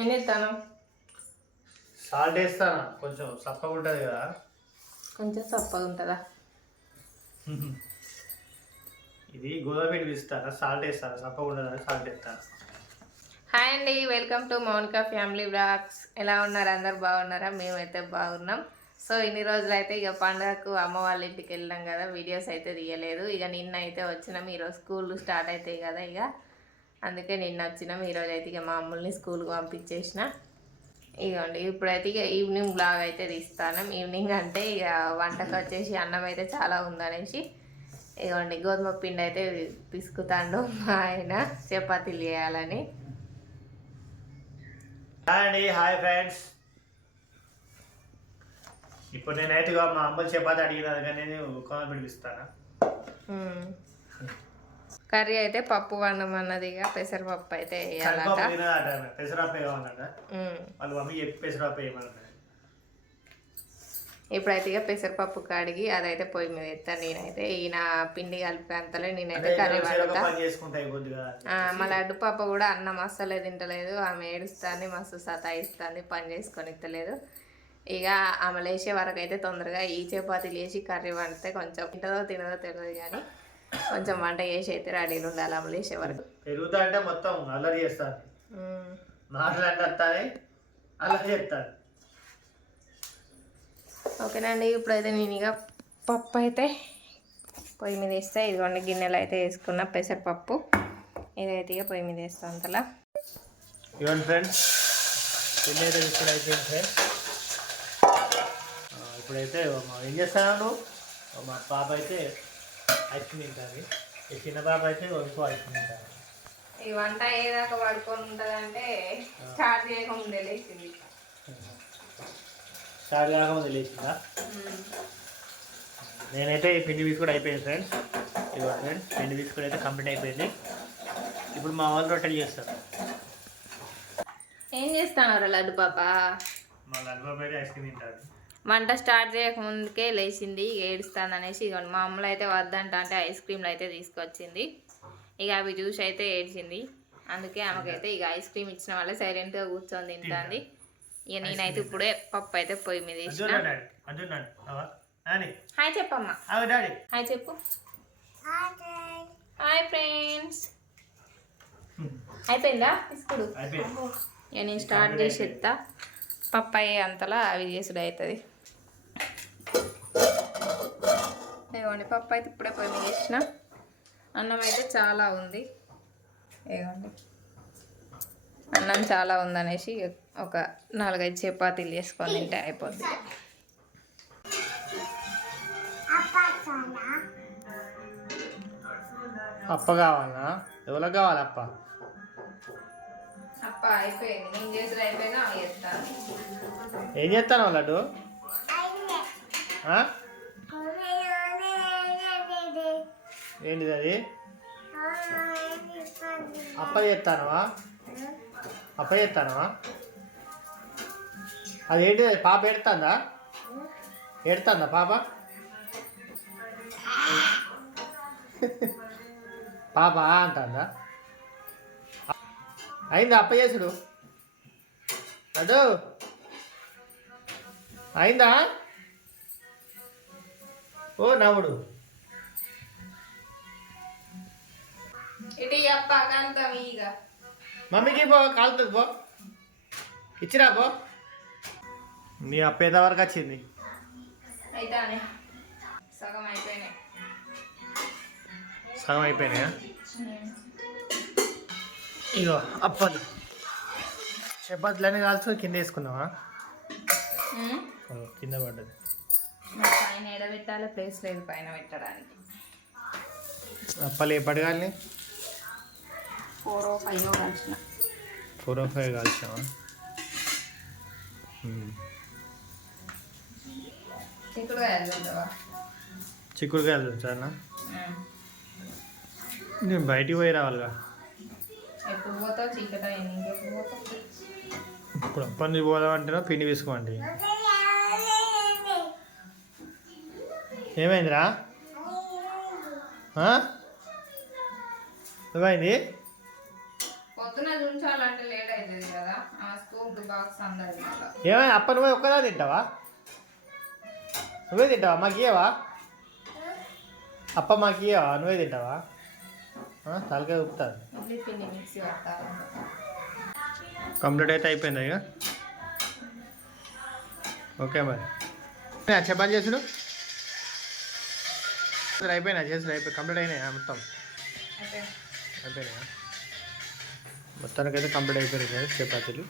ఏం చేస్తాను సాల్ట్ వేస్తాను. కొంచెం సప్పగా ఉంటుంది కదా. కొంచెం సప్పగా ఉంటుందా? ఇది గోధుమ పిండి పిస్తాను సాల్ట్ వేస్తాను సప్పగా ఉండదు? సాల్ట్ వేస్తాను హాయ్ అండి. Welcome to Mounika family vlogs ఎలా ఉన్నారు? అందరు బాగున్నారా? మేమైతే బాగున్నాం. సో ఇన్ని రోజులు అయితే ఇక పండుగకు అమ్మ వాళ్ళ ఇంటికి వెళ్ళాం కదా. వీడియోస్ అయితే తీయలేదు. ఇక నిన్న అయితే వచ్చినాం. ఈరోజు స్కూల్ స్టార్ట్ అవుతాయి కదా ఇక. అందుకే నిన్న వచ్చినాం ఈరోజు అయితే ఇక మా అమ్ముల్ని స్కూల్కి పంపించేసిన. ఇగోండి ఇప్పుడైతే ఇక ఈవినింగ్ బ్లాగ్ అయితే తీస్తాను. ఈవినింగ్ అంటే ఇక వంటకు వచ్చేసి అన్నం అయితే చాలా ఉందనేసి ఇగోండి గోధుమ పిండి అయితే పిసుకుతాండు మా ఆయన చపాతీలు చేయాలని. హాయ్ అండి హాయ్ ఫ్రెండ్స్. ఇప్పుడు నేనైతే మా అమ్మలు చపాతి అడిగినాను కానీ నేను మ్మ్. కర్రీ అయితే పప్పు వండమన్నది ఇక పెసరపప్పు అయితే వేయాలట. వాళ్ళు మమ్మీ ఇప్పుడైతే ఇక పెసరపప్పు కడిగి అదైతే పొయ్యి మీద ఎత్తాను నేనైతే ఈయన పిండి కలిపే అంతలే నేనైతే కర్రీ వండుతా. మా లడ్డు పాప కూడా అన్నం అస్సలే తింటలేదు ఆమె ఏడుస్తుంది మస్తు సతాయిస్తుంది పని చేసుకొని ఇస్తలేదు ఇక ఆమె లేచే వరకు అయితే తొందరగా ఈ చపాతీలు వేసి కర్రీ వండితే కొంచెం తింటదో తినదో తెలియదు కానీ కొంచెం వంట చేసి అయితే రెడీలు ఉండాలి ఆమె లేచే వరకు. పెరుగుతా అంటే మొత్తం అల్లరి చేస్తాను మ్మ్. మాట్లాడి వస్తానే అల్లరి చేస్తాను ఓకేనండి ఇప్పుడైతే నేను ఇక పప్పు అయితే పొయ్యి మీద వేస్తే. ఇదిగోండి గిన్నెలు అయితే వేసుకున్న పెసరపప్పు. ఇదైతే ఇక పొయ్యి మీద వేస్తాను అంతలా. ఇవ్వండి ఫ్రెండ్స్ పెళ్ళి అయితే ఇప్పుడు అయిపోయింది ఫ్రెండ్స్. ఇప్పుడైతే ఏం చేస్తాను? మా పాప అయితే ఐస్ క్రీమ్ తింటుంది ఈ చిన్న పాప అయితే ఇంకో ఐస్ క్రీమ్ తింటాను ఈ వంట ఏదాకా పడుకొని ఉంటుందంటే స్టార్ట్ చేయకముందే లేచింది. స్టార్ట్ కాకముందు లేచిందా? నేనైతే పిండి బిస్కెట్ అయిపోయింది ఫ్రెండ్స్. ఇవ్వండి ఫ్రెండ్స్ పిండి బిస్కెట్ అయితే కంప్లీట్ అయిపోయింది. ఇప్పుడు మా వాళ్ళు రొట్టెలు చేస్తారు. ఏం చేస్తాను లడ్డు పాప? మా లడ్బాబు అయితే ఐస్ క్రీమ్ తింటారు వంట స్టార్ట్ చేయకముందుకే లేచింది ఇక ఏడుస్తాను అనేసి ఇక మా అమ్మలు అయితే వద్దంట అంటే ఐస్ క్రీమ్లు అయితే తీసుకొచ్చింది. ఇక అవి చూసి అయితే ఏడ్చింది. అందుకే ఆమెకైతే ఇక ఐస్ క్రీమ్ ఇచ్చిన వాళ్ళే సైలెంట్గా కూర్చొని తింటుంది. ఇక నేనైతే ఇప్పుడే పప్పు అయితే పొయ్యి మీద హాయ్ చెప్పమ్మా. హాయ్ చెప్పు. Hi friends. అయిపోయిందా? తీసుకుడు. అయిపోయింది. ఇక నేను స్టార్ట్ చేసి ఎత్తా పప్పు అయ్యే అంతలా అవి చేసుడు అవుతుంది. ఇవ్వండి పప్పు అయితే ఇప్పుడే పొయ్యి వేసిన. అన్నం అయితే చాలా ఉంది. ఇవ్వండి అన్నం చాలా ఉందనేసి ఒక నాలుగైదు చపాతీలు చేసుకొని తింటే అయిపోద్ది. అప్ప కావాలా? ఎవరికి కావాలి అప్ప? అప్ప అయిపోయింది. నేను చేసుడు అయిపోయినా ఏం చేస్తాను లడ్డు? ఏంటిది అది? అప్ప చేస్తానవా? అప్ప చేస్తానవా? అది ఏంటిది? అది పాప ఎడుతుందా ఎడుతుందా పాప? పాప అంటుందా? అయిందా అప్ప చేసుడు? లడ్డు? అయిందా? ఓ నవ్వుడు. అప్ప మమ్మీకి పో కాలుతుంది పో. ఇచ్చిరా పో. నీ అప్పేద వరకు వచ్చింది? సగం అయిపోయినాయి. సగం అయిపోయినాయా? ఇగో అప్పలు. చపాతీలన్నీ కాల్చుకొని కింద వేసుకున్నావా? కింద పడ్డది. మరి పైన ఎడబెట్టాలి ప్లేస్ లేదు పైన పెట్టడానికి. అప్పలు పడగాలి ఫోర్ ఓ ఫైవ్ ఓ కలిసిన ఫోర్ ఓ ఫైవ్ కాల్చావా? చిక్కుడుకాయలు చూసానా నేను బయటికి పోయి రావాలిగా. ఎప్పుడు పోతావు? చీకట అయింది ఇంకెప్పుడు పోతావు? ఇప్పుడు అప్పని పోదామంటేనో పిండి వేసుకోమండి అందరి మళ్ళా ఏమైనా అప్ప నువ్వే ఒక్కదా తింటావా? నువ్వే తింటావా? మాకు ఇయ్యవా? అప్ప మాకు ఇయ్యవా? నువ్వే తింటావా? తలకాయ పట్టాలి. కంప్లీట్ అయితే అయిపోయింది ఇక? ఓకే మరి. చపాతీ చేసుడు? సరే అయిపోయినా చేసుడు అయిపోయి కంప్లీట్ అయినాయా మొత్తం? అయిపోయినాయా? మొత్తానికైతే కంప్లీట్ అయిపోయినాయి కదా చపాతీలు.